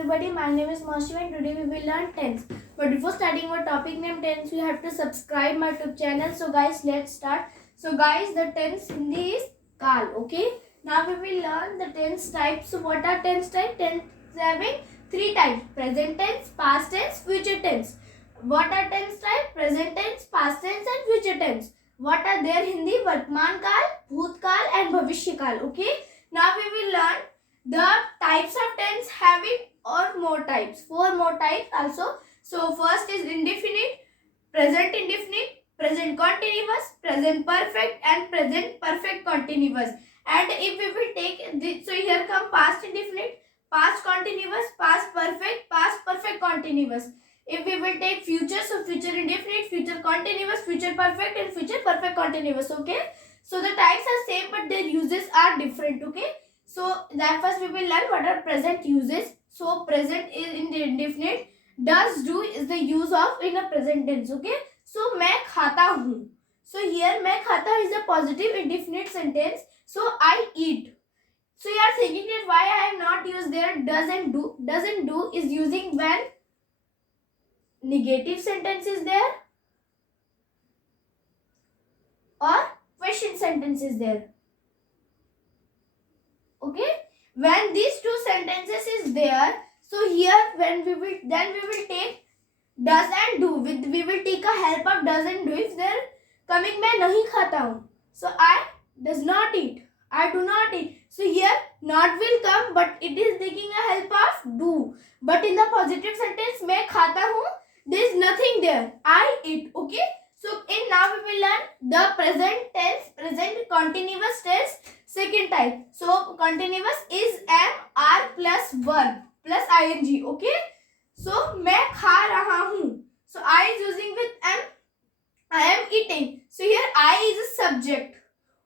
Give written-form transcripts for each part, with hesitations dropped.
everybody, my name is Moshe and today we will learn tense. But before starting our topic name tense, you have to subscribe my YouTube channel. So guys, let's start. So guys, the tense Hindi is Kal, okay? Now we will learn the tense types. So what are tense types? Tense having three types: present tense, past tense, future tense. What are tense types? Present tense, past tense and future tense. What are there in Hindi? Vartman Kal, Bhoot Kal and Bhavishya Kal, okay? Now we will learn the types of tense having or more types. Four more types also. So first is indefinite, present indefinite, present continuous, present perfect and present perfect continuous. And if we will take this, so here come past indefinite, past continuous, past perfect continuous. If we will take future, so future indefinite, future continuous, future perfect and future perfect continuous, okay? So the types are same but their uses are different, okay? So that first we will learn what are present uses. So present is in the indefinite. Does, do is the use of in a present tense, okay? So मैं खाता हूँ. So here मैं खाता is a positive indefinite sentence. So I eat. So you are thinking that why I have not used there does and do. Does and do is using when negative sentence is there or question sentence is there. Okay, when these two sentences is there, so here when we will take does and do with we will take a help of does and do. If there coming मैं नहीं खाता हूँ, so I does not eat, I do not eat. So here not will come but it is taking a help of do. But in the positive sentence मैं खाता हूँ, there is nothing there, I eat, okay? So in now we will learn the present tense, present continuous tense, second type. So continuous is am, are plus verb plus ing, okay? So मैं खा रहा हूँ. So I is using with am, I am eating. So here I is a subject,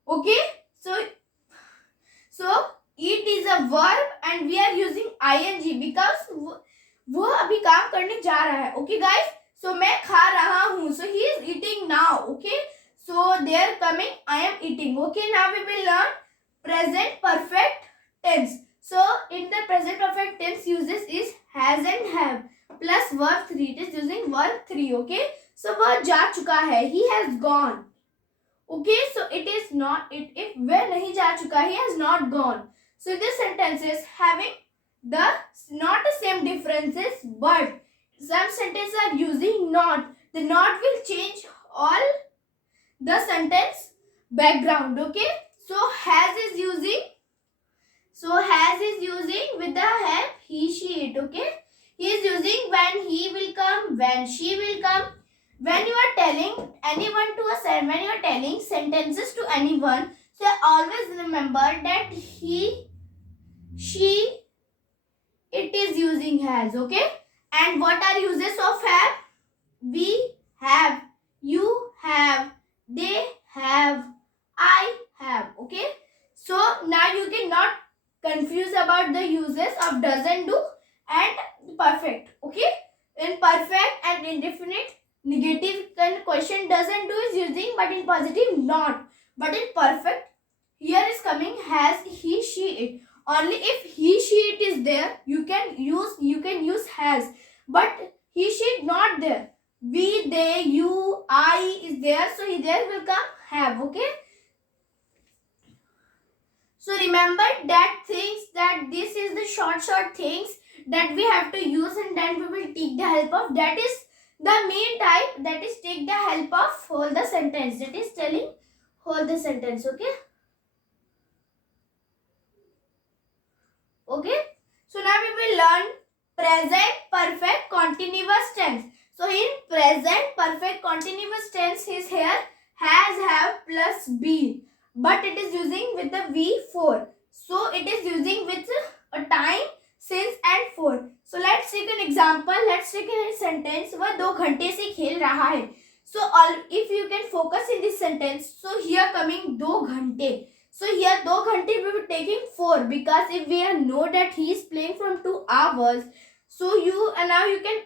okay? So eat is a verb and we are using ing because वो अभी काम करने जा रहा है, okay guys? So मैं खा रहा हूँ. So he is eating now, okay? So there coming I am eating, okay? Now we will learn present perfect tense. So in the present perfect tense uses is has and have plus verb 3. It is using verb 3, okay? So वह जा चुका है, he has gone, okay? So it is not it if वह नहीं जा चुका, he has not gone. So this sentence is having the not the same differences but some sentences are using not. The not will change all the sentence background, okay? So has is using with the help he, she, it, okay? He is using when he will come, when she will come. When you are telling anyone to a when you are telling sentences to anyone, so always remember that he, she, it is using has, okay? And what are uses of have? We have, you have, they have, I have, okay? So now you cannot confuse about the uses of does and do and perfect, okay? In perfect and indefinite, negative and question does and do is using but in positive not. But in perfect, here is coming has, he, she, it. Only if he, she, it is there, you can use has. But he, she not there. We, they, you, I is there. So there will come have, okay? So remember that things that this is the short things that we have to use and then we will take the help of. That is the main type, that is take the help of hold the sentence. That is telling hold the sentence, okay? Okay, so now we will learn present perfect continuous tense. So in present perfect continuous tense is here has, have plus be, but it is using with the V4. So it is using with a time, since and for. So let's take an example. Let's take a sentence. वह 2 घंटे से खेल रहा है. So if you can focus in this sentence, so here coming 2 घंटे. So here 2 घंटे we will taking 4 because if we know that he is playing from 2 hours, so now you can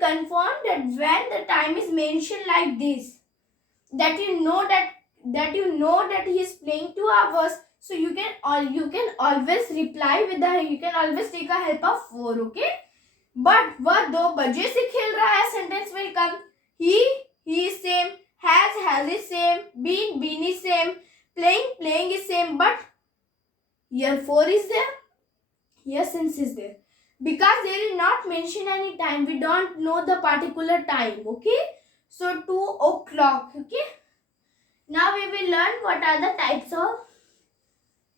confirm that when the time is mentioned like this, that you know that he is playing 2 hours. So you can always reply with the, you can always take a help of for, okay. But वह 2 बजे से खेल रहा है sentence will come. He is same, has is same, been is same, playing is same, but here for is there, here since is there. Because they will not mention any time, we don't know the particular time, okay. So 2 o'clock, okay. Now we will learn what are the types of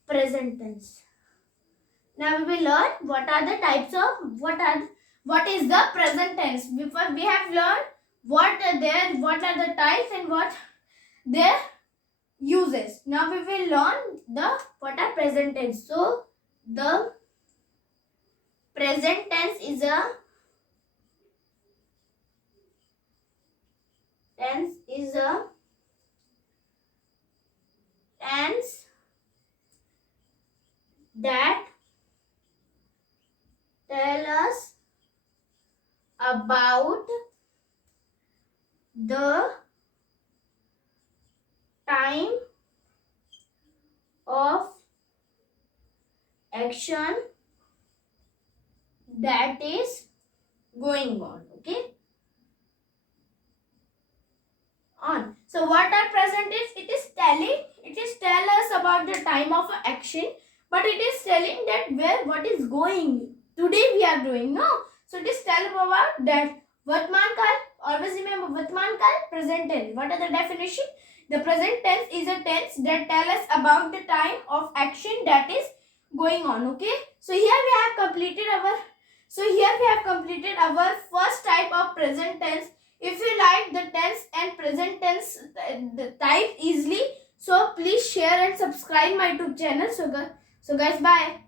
present tense. Now we will learn what are the types of, what is the present tense. Before we have learned what are the types and what their uses. Now we will learn what are present tense. So the present tense is a tense that tell us about the time of action that is going on, okay. On. So what are present is, it is tell us about the time of action, but it is telling that what is going today we are doing, no. So it is tell about that. Vartman kal, always remember Vartman kal, present tense. What are the definition? The present tense is a tense that tell us about the time of action that is going on, okay. So here we have completed our first type of present tense. If you like the tense and present tense the type easily, so please share and subscribe my YouTube channel. So guys, bye.